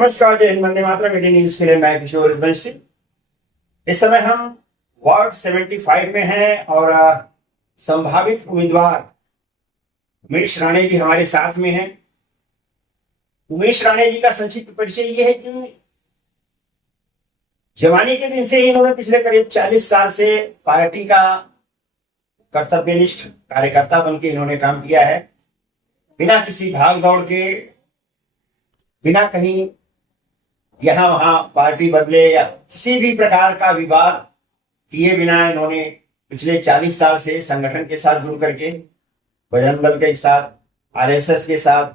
नमस्कार, जय Hind, Vande Mataram. Indian news के लिए मैं किशोर वंशी। इस समय हम वार्ड 75 में हैं और संभावित उम्मीदवार उमेश राणे जी हमारे साथ में हैं। उमेश राणे जी का संक्षिप्त परिचय ये है कि जवानी के दिन से ही इन्होंने पिछले करीब 40 साल से पार्टी का कर्तव्यनिष्ठ कार्यकर्ता बनकर इन्होंने काम किया है, बिना किसी भाग दौड़ के, बिना कहीं यहां वहां पार्टी बदले या किसी भी प्रकार का विवाद किए बिना इन्होंने पिछले 40 साल से संगठन के साथ जुड़ करके, बजरंग दल के साथ, आरएसएस के साथ,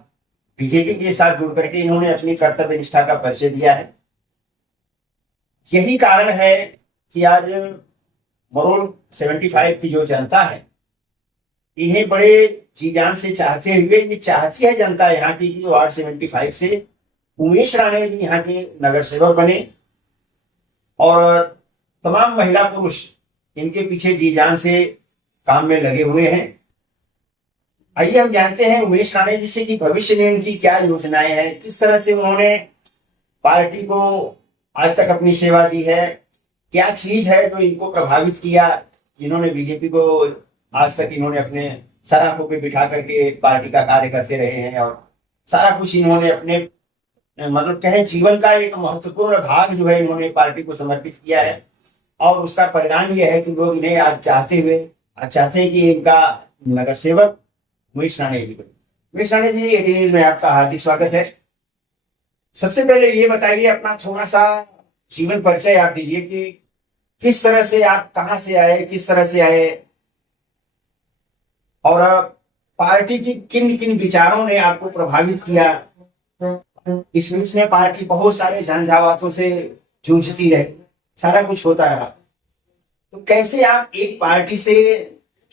बीजेपी के साथ जुड़ करके इन्होंने अपनी कर्तव्य निष्ठा का परिचय दिया है। यही कारण है कि आज मरोल 75 की जो जनता है, इन्हें बड़े जी जान से चाहते हुए, ये चाहती है जनता यहाँ की कि वार्ड 75 से उमेश राणे जी यहाँ के नगर सेवक बने और तमाम महिला पुरुष इनके पीछे जी जान से काम में लगे हुए हैं। आइए हम जानते हैं उमेश राणे जी से कि भविष्य में उनकी क्या योजनाएं हैं, किस तरह से उन्होंने पार्टी को आज तक अपनी सेवा दी है, क्या चीज है जो इनको प्रभावित किया। इन्होंने बीजेपी को आज तक इन्होंने अपने सराहों पे बिठा करके पार्टी का कार्य करते रहे हैं और सारा कुछ इन्होंने अपने मतलब कहे जीवन का एक महत्वपूर्ण भाग जो है इन्होंने पार्टी को समर्पित किया है। और उसका परिणाम यह है कि लोग इन्हें आज चाहते हैं कि इनका नगर सेवक उमेश राणे जी बने। उमेश राणे जी, 18 न्यूज में आपका हार्दिक स्वागत है। सबसे पहले ये बताइए, अपना थोड़ा सा जीवन परिचय आप दीजिए कि किस तरह से आप कहां से आए, किस तरह से आए और पार्टी की किन किन विचारों ने आपको प्रभावित किया। इस बीच में पार्टी बहुत सारे झंझावातों से जूझती रही, सारा कुछ होता रहा, तो कैसे आप एक पार्टी से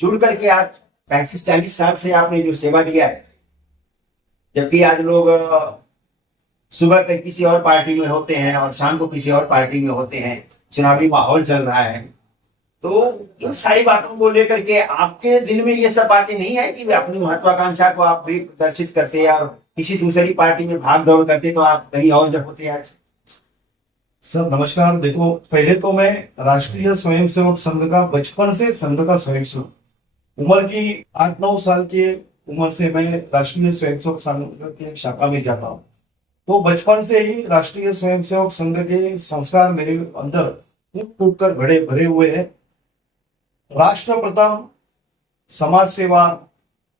जुड़ करके आज 35-40 साल से आपने जो सेवा दिया है, जबकि आज लोग सुबह तक किसी और पार्टी में होते हैं और शाम को किसी और पार्टी में होते हैं, चुनावी माहौल चल रहा है, तो इन सारी बातों को लेकर के आपके दिल में ये सब बातें नहीं है कि अपनी महत्वाकांक्षा को आप भी प्रदर्शित करते हैं और किसी दूसरी पार्टी में भाग दौड़ करते तो आप कहीं और जब होते आज। सर नमस्कार। देखो, पहले तो मैं राष्ट्रीय स्वयंसेवक संघ का बचपन से संघ का स्वयंसेवक, उम्र की 8-9 साल की उम्र से मैं राष्ट्रीय स्वयंसेवक संघ की शाखा में जाता हूँ। तो बचपन से ही राष्ट्रीय स्वयंसेवक संघ के संस्कार मेरे अंदर टूट कर भरे हुए हैं। राष्ट्र प्रथम, समाज सेवा,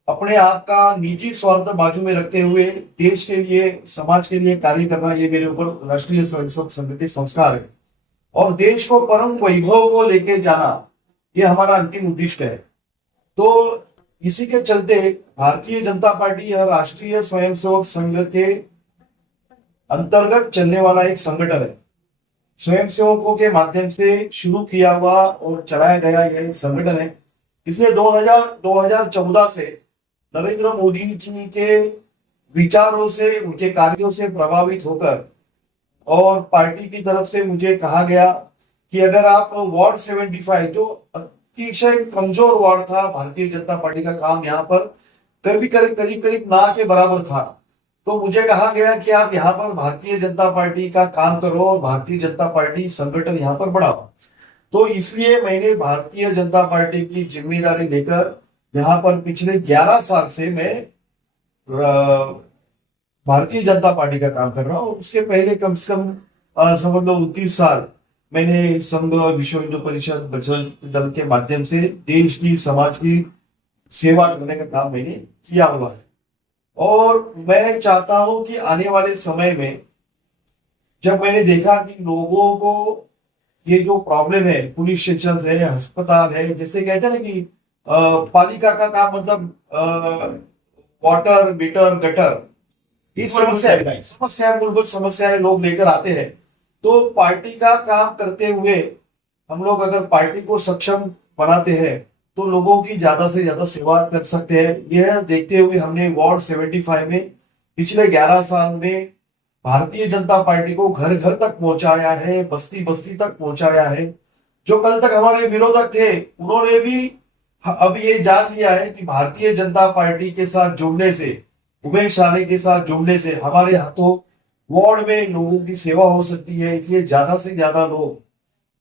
अपने आप का निजी स्वार्थ बाजू में रखते हुए देश के लिए, समाज के लिए कार्य करना, ये मेरे ऊपर राष्ट्रीय स्वयंसेवक संघ के संस्कार है। और देश को परम वैभव को लेके जाना, ये हमारा अंतिम उद्देश्य है। तो इसी के चलते भारतीय जनता पार्टी यह राष्ट्रीय स्वयंसेवक संघ के अंतर्गत चलने वाला एक संगठन है। स्वयंसेवकों के माध्यम से शुरू किया हुआ और चलाया गया यह संगठन है। इसने 2014 से नरेंद्र मोदी जी के विचारों से, उनके कार्यों से प्रभावित होकर और पार्टी की तरफ से मुझे कहा गया कि अगर आप वार्ड 75, जो अतिशय कमजोर वार्ड था, भारतीय जनता पार्टी का काम यहाँ पर करीब ना के बराबर था, तो मुझे कहा गया कि आप यहाँ पर भारतीय जनता पार्टी का काम करो और भारतीय जनता पार्टी संगठन यहाँ पर बढ़ाओ। तो इसलिए मैंने भारतीय जनता पार्टी की जिम्मेदारी लेकर यहाँ पर पिछले 11 साल से मैं भारतीय जनता पार्टी का काम कर रहा हूँ। उसके पहले कम से कम समझ लो 29 साल मैंने संघ, विश्व हिंदू परिषद, बजरंग दल के माध्यम से देश की, समाज की सेवा करने का काम मैंने किया हुआ है। और मैं चाहता हूं कि आने वाले समय में जब मैंने देखा कि लोगों को ये जो प्रॉब्लम है, पुलिस स्टेशन है, अस्पताल है, जैसे कहते हैं ना कि पालिका का काम, मतलब वाटर, मीटर, गटर, इस समस्या मूलभूत समस्याएं लोग लेकर आते हैं। तो पार्टी का काम करते हुए हम लोग अगर पार्टी को सक्षम बनाते हैं तो लोगों की ज्यादा से ज्यादा सेवा कर सकते हैं। यह देखते हुए हमने वार्ड 75 में पिछले 11 साल में भारतीय जनता पार्टी को घर घर तक पहुंचाया है, बस्ती बस्ती तक पहुंचाया है। जो कल तक हमारे विरोधक थे, उन्होंने भी अब ये जान लिया है कि भारतीय जनता पार्टी के साथ जुड़ने से, उमेश राणे के साथ जुड़ने से हमारे हाथों वार्ड में लोगों की सेवा हो सकती है। इसलिए ज्यादा से ज्यादा लोग,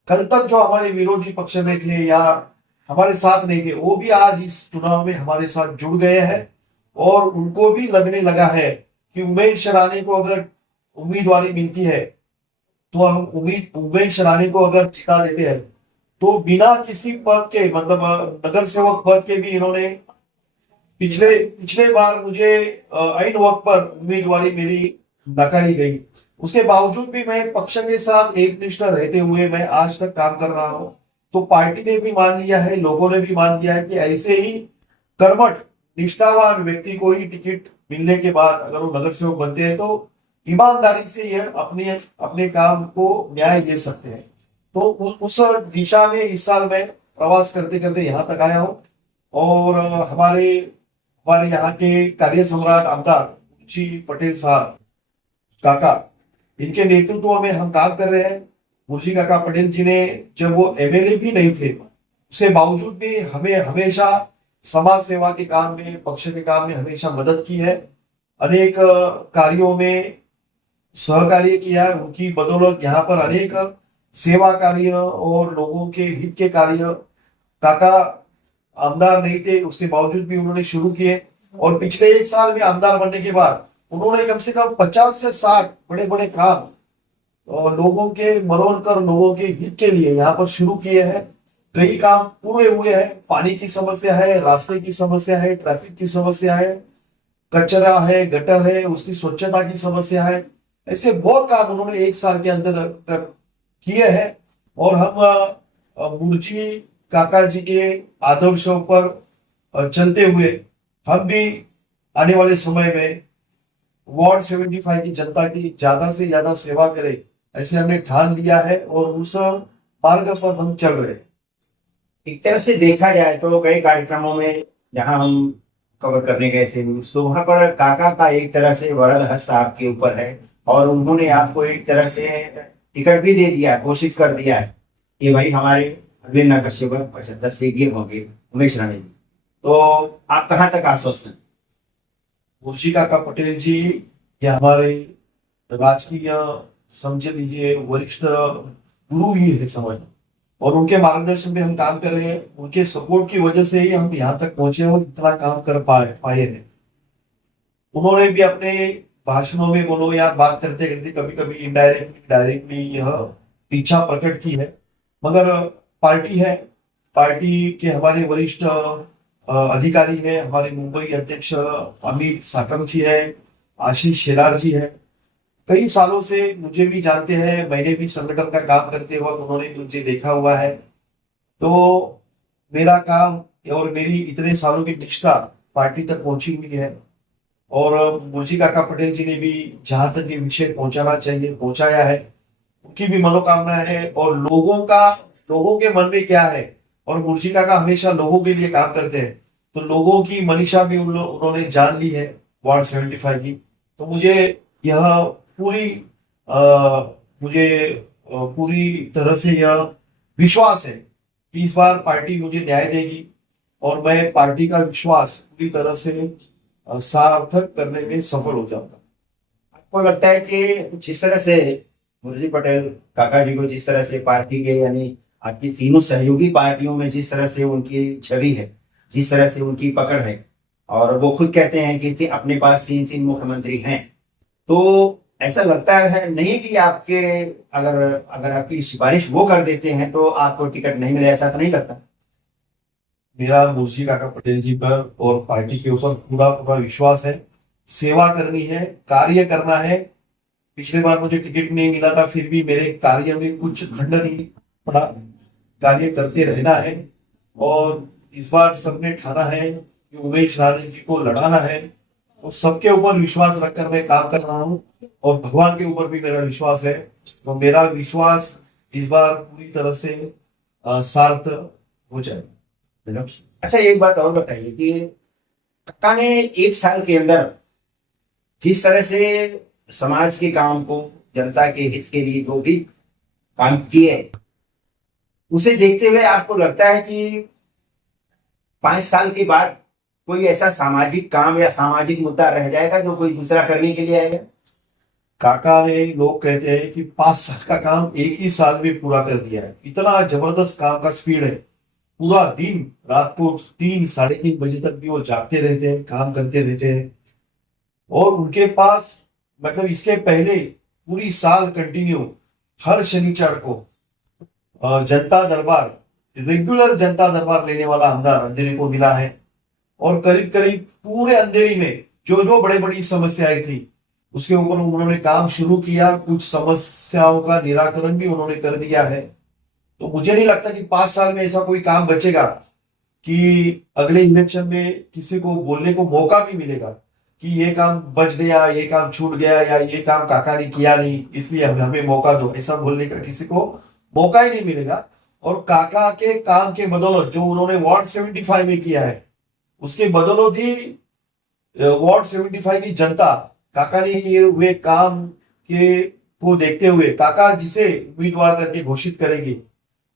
कल तक जो हमारे विरोधी पक्ष में थे या हमारे साथ नहीं थे, वो भी आज इस चुनाव में हमारे साथ जुड़ गए हैं। और उनको भी लगने लगा है कि उमेश राणे को अगर उम्मीदवारी मिलती है तो हम उमेश राणे को अगर जिता देते हैं तो बिना किसी पद के, मतलब नगर सेवक पद के भी इन्होंने पिछले पिछले बार मुझे ऐन वक्त पर उम्मीदवारी मेरी नकारी गई। उसके बावजूद भी मैं पक्ष के साथ एकनिष्ठ रहते हुए मैं आज तक काम कर रहा हूं। तो पार्टी ने भी मान लिया है, लोगों ने भी मान लिया है कि ऐसे ही कर्मठ निष्ठावान व्यक्ति को ही टिकट मिलने के बाद अगर वो नगर सेवक बनते हैं तो ईमानदारी से यह अपने अपने काम को न्याय दे सकते हैं। तो उस दिशा में इस साल मैं प्रवास करते करते यहाँ तक आया हूँ। और हमारे हमारे यहाँ के कार्य सम्राट आमदार जी पटेल साहब काका, इनके नेतृत्व में हम काम कर रहे हैं। मुंशी काका पटेल जी ने, जब वो एमएलए भी नहीं थे, उसके बावजूद भी हमें हमेशा समाज सेवा के काम में, पक्ष के काम में हमेशा मदद की है। अनेक कार्यों में सहकार्य किया है। उनकी बदौलत यहाँ पर अनेक सेवा कार्य और लोगों के हित के कार्य काका आमदार नहीं थे, उसके बावजूद भी उन्होंने शुरू किए। और पिछले एक साल में आमदार बनने के बाद उन्होंने कम से कम 50 से 60 बड़े बड़े काम और लोगों के मरोड़ कर लोगों के हित के लिए यहाँ पर शुरू किए हैं। कई काम पूरे हुए हैं। पानी की समस्या है, रास्ते की समस्या है, ट्रैफिक की समस्या है, कचरा है, गटर है, उसकी स्वच्छता की समस्या है। ऐसे बहुत काम उन्होंने एक साल के अंदर किए हैं। और हम मुंशी काका जी के आदर्शों पर चलते हुए हम भी आने वाले समय में वार्ड 75 की जनता की ज्यादा से ज्यादा सेवा करें, ऐसे हमने ठान लिया है और उस मार्ग पर हम चल रहे हैं। एक तरह से देखा जाए तो कई कार्यक्रमों में जहां हम कवर करने गए थे न्यूज, तो वहां पर काका का एक तरह से वरद हस्त आपके ऊपर है और उन्होंने आपको एक तरह से टिकट भी दे दिया, घोषित कर दिया है कि भाई हमारे अगले नगर सेवक 75 से ये होंगे उमेश राणे जी। तो आप कहाँ तक आश्वस्त हैं? मुंशी काका पटेल जी ये हमारे राजकीय, समझ लीजिए, वरिष्ठ गुरु ही है समझ। और उनके मार्गदर्शन में हम काम कर रहे हैं। उनके सपोर्ट की वजह से ही हम यहाँ तक पहुंचे और इतना काम कर पाए हैं। उन्होंने भी अपने भाषणों में, बोलो या बात करते करते, कभी कभी इनडायरेक्टली डायरेक्टली यह इच्छा प्रकट की है। मगर पार्टी है, पार्टी के हमारे वरिष्ठ अधिकारी है, हमारे मुंबई अध्यक्ष अमित साटम जी है, आशीष शेलार जी है, कई सालों से मुझे भी जानते हैं। मैंने भी संगठन का काम करते वक्त उन्होंने मुझे देखा हुआ है। तो मेरा काम और मेरी इतने सालों की निष्ठा पार्टी तक पहुंची हुई है। और मुंशी काका पटेल जी ने भी जहां तक ये विषय पहुंचाना चाहिए पहुंचाया है। उनकी भी मनोकामना है और लोगों के मन में क्या है, और मुंशी काका हमेशा लोगों के लिए काम करते हैं, तो लोगों की मनीषा भी उन्होंने जान ली है वार्ड 75 की। तो मुझे यह पूरी मुझे पूरी तरह से यह विश्वास है कि इस बार पार्टी मुझे न्याय देगी और मैं पार्टी का विश्वास पूरी तरह से सार्थक करने में सफल हो जाऊंगा। आपको लगता है कि जिस तरह से मुंशी पटेल काका जी को, जिस तरह से पार्टी के यानी आपकी तीनों सहयोगी पार्टियों में जिस तरह से उनकी छवि है, जिस तरह से उनकी पकड़ है, और वो खुद कहते हैं कि अपने पास 3 मुख्यमंत्री हैं, तो ऐसा लगता है नहीं कि आपके अगर आपकी सिफारिश वो कर देते हैं तो आपको टिकट नहीं मिले, ऐसा तो नहीं लगता? मेरा मुंशी काका पटेल जी पर और पार्टी के ऊपर पूरा पूरा विश्वास है। सेवा करनी है, कार्य करना है। पिछली बार मुझे टिकट नहीं मिला था, फिर भी मेरे कार्य में कुछ खंड नहीं पड़ा। कार्य करते रहना है और इस बार सबने ठाना है कि उमेश राणे जी को लड़ाना है। तो सबके ऊपर विश्वास रखकर मैं काम कर रहा हूँ और भगवान के ऊपर भी मेरा विश्वास है। तो मेरा विश्वास इस बार पूरी तरह से सार्थ हो जाए। अच्छा, एक बात और बताइए कि काका ने एक साल के अंदर जिस तरह से समाज के काम को, जनता के हित के लिए जो भी काम किए, उसे देखते हुए आपको लगता है कि 5 साल के बाद कोई ऐसा सामाजिक काम या सामाजिक मुद्दा रह जाएगा जो कोई दूसरा करने के लिए आएगा? काका ने, लोग कहते हैं कि 5 साल का काम एक ही साल में पूरा कर दिया है। इतना जबरदस्त काम का स्पीड है। पूरा दिन रात को 3 साढ़े 3 बजे तक भी वो जागते रहते हैं, काम करते रहते हैं। और उनके पास मतलब इसके पहले पूरी साल कंटिन्यू हर शनिवार को जनता दरबार, रेगुलर जनता दरबार लेने वाला आमदार अंधेरी को मिला है। और करीब करीब पूरे अंधेरी में जो जो बड़े बड़ी समस्याएं थी उसके ऊपर उन्होंने काम शुरू किया। कुछ समस्याओं का निराकरण भी उन्होंने कर दिया है। तो मुझे नहीं लगता कि 5 साल में ऐसा कोई काम बचेगा कि अगले इलेक्शन में किसी को बोलने को मौका भी मिलेगा कि ये काम बच गया, ये काम छूट गया, या ये काम काका ने किया नहीं इसलिए हमें मौका दो। ऐसा बोलने का किसी को मौका ही नहीं मिलेगा। और काका के काम के बदौलत जो उन्होंने वार्ड 75 में किया है, उसके बदौलत ही वार्ड 75 की जनता काका ने किए हुए काम के को देखते हुए काका जिसे उम्मीदवार करके घोषित करेगी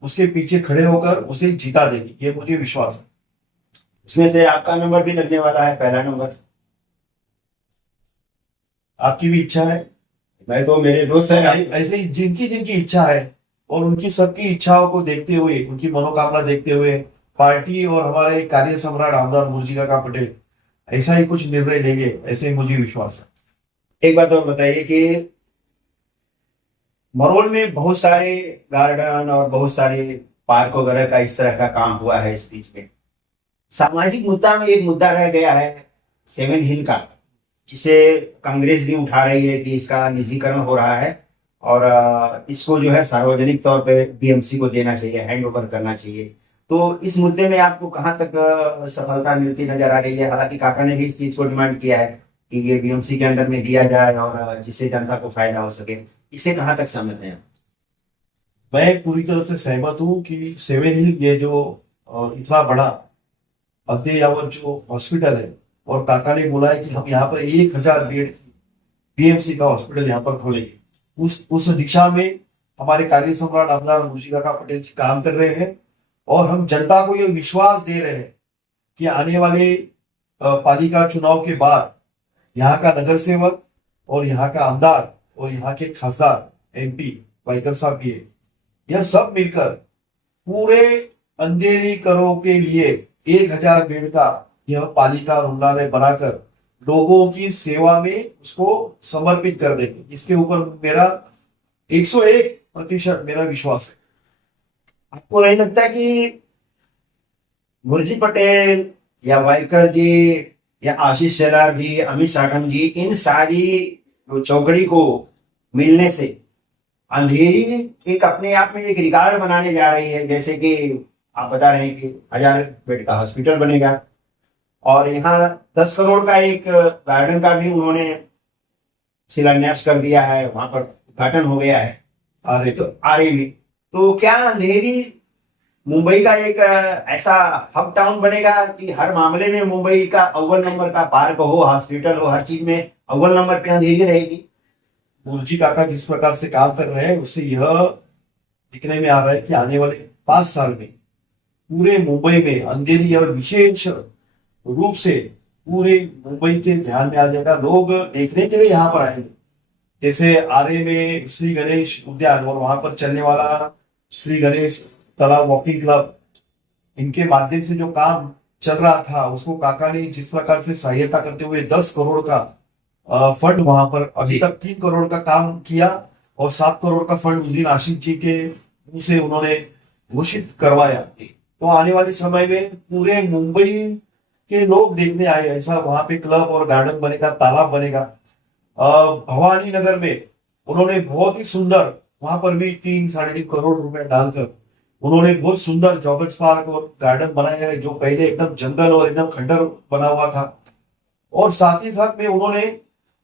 उसके पीछे खड़े होकर उसे जीता देगी, ये मुझे विश्वास है। उसमें से आपका नंबर भी लगने वाला है, पहला नंबर। आपकी भी इच्छा है? मैं तो, मेरे दोस्त है ऐसे ही जिनकी जिनकी इच्छा है और उनकी सबकी इच्छाओं को देखते हुए, उनकी मनोकामना देखते हुए पार्टी और हमारे कार्य सम्राट आमदार मुर्जी काका पटेल ऐसा ही कुछ निर्णय लेंगे, ऐसे ही मुझे विश्वास है। एक बात और बताइए कि मरोल में बहुत सारे गार्डन और बहुत सारे पार्क वगैरह का इस तरह का काम हुआ है। इस बीच में सामाजिक मुद्दा में एक मुद्दा रह गया है 7 हिल का, जिसे कांग्रेस भी उठा रही है कि इसका निजीकरण हो रहा है और इसको जो है सार्वजनिक तौर पे बीएमसी को देना चाहिए, हैंड ओवर करना चाहिए। तो इस मुद्दे में आपको कहाँ तक सफलता मिलती नजर आ रही है? हालांकि काका ने भी इस चीज को डिमांड किया है कि ये बीएमसी के अंडर में दिया जाए और जिससे जनता को फायदा हो सके। इसे कहाँ तक सहमत हैं? मैं पूरी तरह से सहमत हूँ कि 7 हिल ये जो इतना बड़ा अद्ययावत जो हॉस्पिटल है, और काका ने बोला है कि हम यहाँ पर 1000 बेड बीएमसी का हॉस्पिटल यहाँ पर खोलेंगे, उस दिशा में हमारे कार्य सम्राट आमदार मुर्शी काका पटेल जी काम कर रहे हैं। और हम जनता को ये विश्वास दे रहे हैं कि आने वाले पालिका चुनाव के बाद यहाँ का नगर सेवक और यहाँ का आमदार और यहाँ के खासदार एमपी वाइकर साहब भी है, यह सब मिलकर पूरे अंधेरी करों के लिए 1000 बेड का यह पालिका रुग्णालय बनाकर लोगों की सेवा में उसको समर्पित कर देंगे। इसके ऊपर मेरा 101% मेरा विश्वास है। आपको नहीं लगता कि मुर्जी पटेल या वाइकर जी या आशीष शेलार जी, अमित साटम जी, इन सारी चौकड़ी को मिलने से अंधेरी एक अपने आप में एक रिकॉर्ड बनाने जा रही है? जैसे कि आप बता रहे हैं कि 1000 बेड का हॉस्पिटल बनेगा और यहाँ 10 करोड़ का एक गार्डन का भी उन्होंने शिलान्यास कर दिया है, वहां पर उद्घाटन हो गया है आरे में। तो क्या अंधेरी मुंबई का एक ऐसा हब टाउन बनेगा कि हर मामले में मुंबई का अव्वल नंबर का पार्क हो, हॉस्पिटल हो, हर चीज में अव्वल नंबर पे अंधेरी रहेगी? मुर्जी काका जिस प्रकार से काम कर रहे हैं उससे यह दिखने में आ रहा है कि आने वाले 5 साल में पूरे मुंबई में अंधेरी और विशेष रूप से पूरे मुंबई के ध्यान में आ जाएगा। लोग देखने के लिए यहाँ पर आएंगे। जैसे आरे में श्री गणेश उद्यान और वहां पर चलने वाला श्री गणेश तालाब वॉकिंग क्लब, इनके माध्यम से जो काम चल रहा था उसको काका ने जिस प्रकार से सहायता करते हुए 10 करोड़ का फंड वहां पर अभी तक 3 करोड़ का काम किया और 7 करोड़ का फंड उस दिन आशीष जी के मुंह से उन्होंने घोषित करवाया। तो आने वाले समय में पूरे मुंबई के लोग देखने आए, ऐसा वहां पे क्लब और गार्डन बनेगा, तालाब बनेगा। भवानी नगर में उन्होंने बहुत ही सुंदर, वहां पर भी 3-3.5 करोड़ रुपए डालकर उन्होंने बहुत सुंदर जॉगर्स पार्क और गार्डन बनाया है, जो पहले एकदम जंगल और एकदम खंडर बना हुआ था। और साथ ही साथ में उन्होंने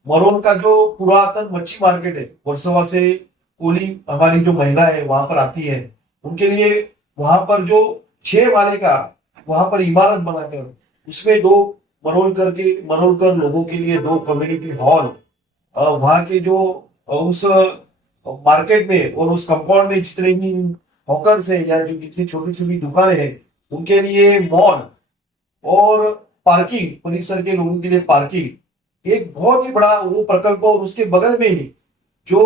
मरोल का जो पुरातन मच्छी मार्केट है, वर्सोवा से कोली हमारी जो महिला है वहां पर आती है, उनके लिए वहां पर जो 6 माले का वहां पर इमारत बनाकर उसमें 2 मरोलकर लोगों के लिए 2 कम्युनिटी हॉल, वहां के जो उस मार्केट में और उस कंपाउंड में जितने भी हॉकर्स है या जो जितनी छोटी छोटी दुकानें हैं उनके लिए मॉल और पार्किंग, परिसर के लोगों के लिए पार्किंग, एक बहुत ही बड़ा वो प्रकल्प। और उसके बगल में ही जो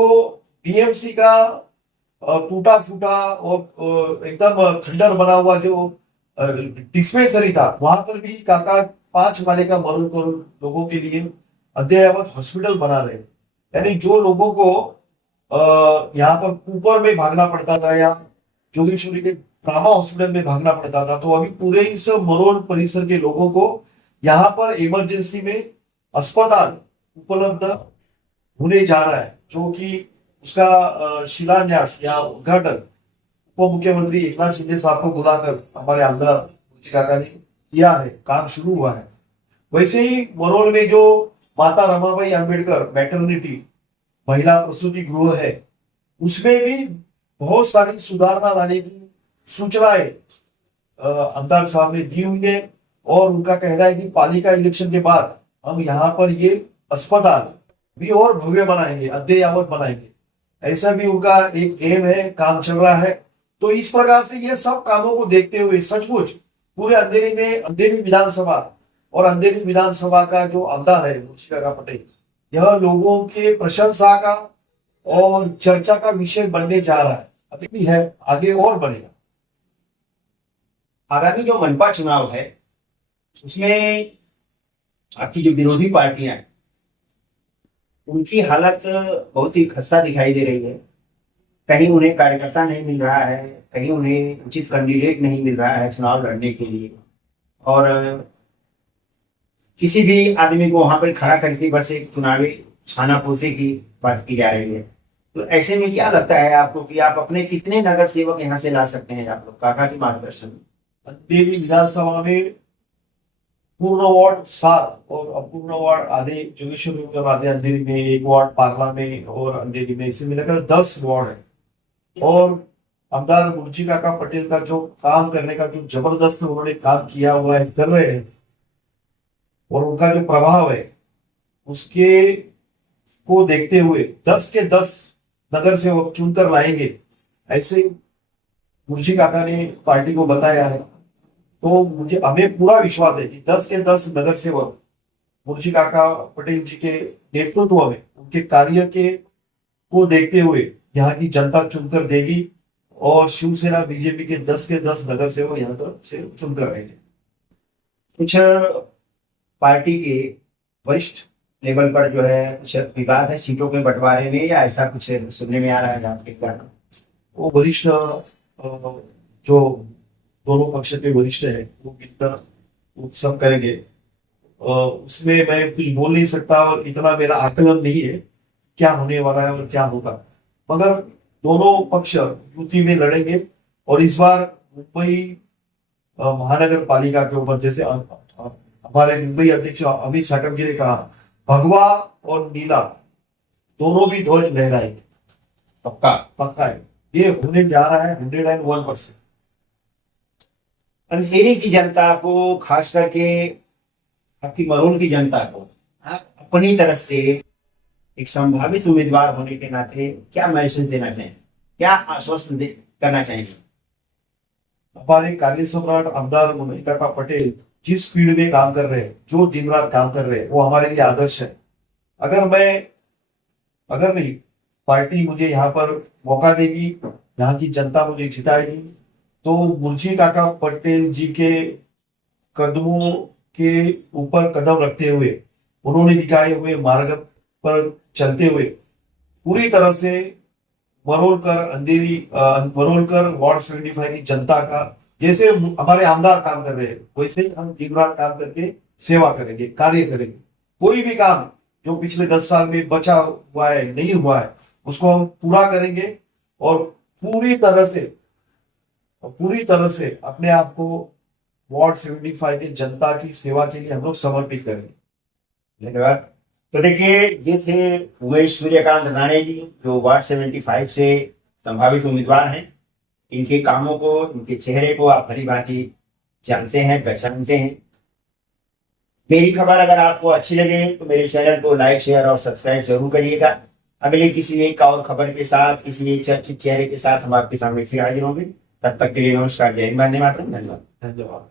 बीएमसी का टूटा फूटा और एकदम खंडर बना हुआ जो डिस्पेंसरी था, वहां पर भी काका 5 माले का मॉडल करोड़ लोगों के लिए अद्ययावत हॉस्पिटल बना रहे। यानी जो लोगों को यहाँ पर ऊपर में भागना पड़ता था या जोगेश्वरी के ट्रामा हॉस्पिटल में भागना पड़ता था, तो अभी पूरे इस मरोड़ परिसर के लोगों को यहाँ पर इमरजेंसी में अस्पताल उपलब्ध होने जा रहा है, जो कि उसका शिलान्यास या उद्घाटन उप मुख्यमंत्री एकनाथ शिंदे साहब को बुलाकर हमारे आमदार काका ने किया है, काम शुरू हुआ है। वैसे ही मरोड़ में जो माता रमाबाई अंबेडकर मैटरनिटी महिला प्रसूति गृह है, उसमें भी बहुत सारी सुधारणा लाने की सूचनाएं आमदार साहब ने दी हुई है, और उनका कहना है कि पालिका इलेक्शन के बाद हम यहाँ पर ये अस्पताल भी और भव्य बनाएंगे, अद्ययावत बनाएंगे, ऐसा भी उनका एक एम है, काम चल रहा है। तो इस प्रकार से ये सब कामों को देखते हुए सचमुच पूरे अंधेरी में, अंधेरी विधानसभा और अंधेरी विधानसभा का जो आमदार है मुंशी काका पटेल, यह लोगों के प्रशंसा का और चर्चा का विषय बनने जा रहा है, अभी भी है, आगे और बढ़ेगा। आगामी जो मनपा चुनाव है उसमें आपकी जो विरोधी पार्टियां हैं उनकी हालत बहुत ही खस्ता दिखाई दे रही है। कहीं उन्हें कार्यकर्ता नहीं मिल रहा है, कहीं उन्हें उचित कैंडिडेट नहीं मिल रहा है चुनाव लड़ने के लिए, और किसी भी आदमी को वहां पर खड़ा करके बस एक चुनावी खानापूर्ति की बात की जा रही है। तो ऐसे में क्या लगता है आपको कि आप अपने कितने नगर सेवक यहाँ से ला सकते हैं आप लोग काका के मार्गदर्शन में? अंधेरी विधानसभा में पूर्ण वार्ड 7 और अपूर्ण वार्ड आधे जोगेश्वरी और आधे अंधेरी में, 1 वार्ड पार्ला में और अंधेरी में, इसे मिलाकर 10 वार्ड है। और आमदार मुंशी काका पटेल का जो काम करने का जो जबरदस्त उन्होंने काम किया हुआ है, कर रहे हैं, और उनका जो प्रभाव है उसके को देखते हुए 10 के 10 नगर सेवक चुनकर लाएंगे, ऐसे मुंशी काका ने पार्टी को बताया है। तो मुझे हमें पूरा विश्वास है कि 10 के 10 नगर सेवक मुंशी काका पटेल जी के नेतृत्व में, उनके कार्य के को देखते हुए यहाँ की जनता चुनकर देगी, और शिवसेना बीजेपी के 10 के 10 नगर सेवक यहाँ पर से चुनकर रहेंगे। कुछ पार्टी के वरिष्ठ लेवल पर जो है कुछ विवाद है सीटों के बंटवारे में, या ऐसा कुछ सुनने में आ रहा है आपके द्वारा? वो वरिष्ठ जो दोनों पक्ष के वरिष्ठ है वो मिलकर सब करेंगे, उसमें मैं कुछ बोल नहीं सकता, और इतना मेरा आकलन नहीं है क्या होने वाला है और क्या होगा, मगर दोनों पक्ष युति में लड़ेंगे। और इस बार मुंबई महानगर पालिका के ऊपर, जैसे हमारे मुंबई अध्यक्ष अमित साटम जी ने कहा, भगवा और नीला दोनों भी ध्वज लहराएंगे, पक्का पक्का है, ये होने जा रहा है 101%। अंधेरी की जनता को, खास करके आपकी मरोड़ की जनता को, आप अपनी तरफ से एक संभावित उम्मीदवार होने के नाते क्या मैसेज देना चाहेंगे, क्या आश्वासन करना चाहेंगे? हमारे कार्य सम्राट आमदार मुंशी काका पटेल जिस स्पीड में काम कर रहे हैं, जो दिन रात काम कर रहे हैं, वो हमारे लिए आदर्श है। अगर नहीं पार्टी मुझे यहाँ पर मौका देगी, यहाँ की जनता मुझे जिताएगी, तो मुंशी काका पटेल जी के कदमों के ऊपर कदम रखते हुए, उन्होंने दिखाए हुए मार्ग पर चलते हुए पूरी तरह से मरोड़कर वार्ड 75 की जनता का, जैसे हमारे आमदार काम कर रहे हैं, वैसे ही हम दिन रात काम करके सेवा करेंगे, कार्य करेंगे। कोई भी काम जो पिछले 10 साल में बचा हुआ है, नहीं हुआ है, उसको हम पूरा करेंगे, और पूरी तरह से अपने आप को वार्ड 75 के जनता की सेवा के लिए हम लोग समर्पित करेंगे। धन्यवाद। तो देखिए, ये थे उमेश सूर्यकांत राणे जी, जो वार्ड 75 से संभावित उम्मीदवार हैं। इनके कामों को, इनके चेहरे को आप भली भांति जानते हैं, पहचानते हैं। मेरी खबर अगर आपको अच्छी लगे तो मेरे चैनल को लाइक, शेयर और सब्सक्राइब जरूर करिएगा। अगले किसी एक और खबर के साथ, किसी एक चर्चित चेहरे के साथ हम आपके सामने फिर हाजिर होंगे। तब तक के लिए नमस्कार, जय हिंद, वंदे मातरम, धन्यवाद।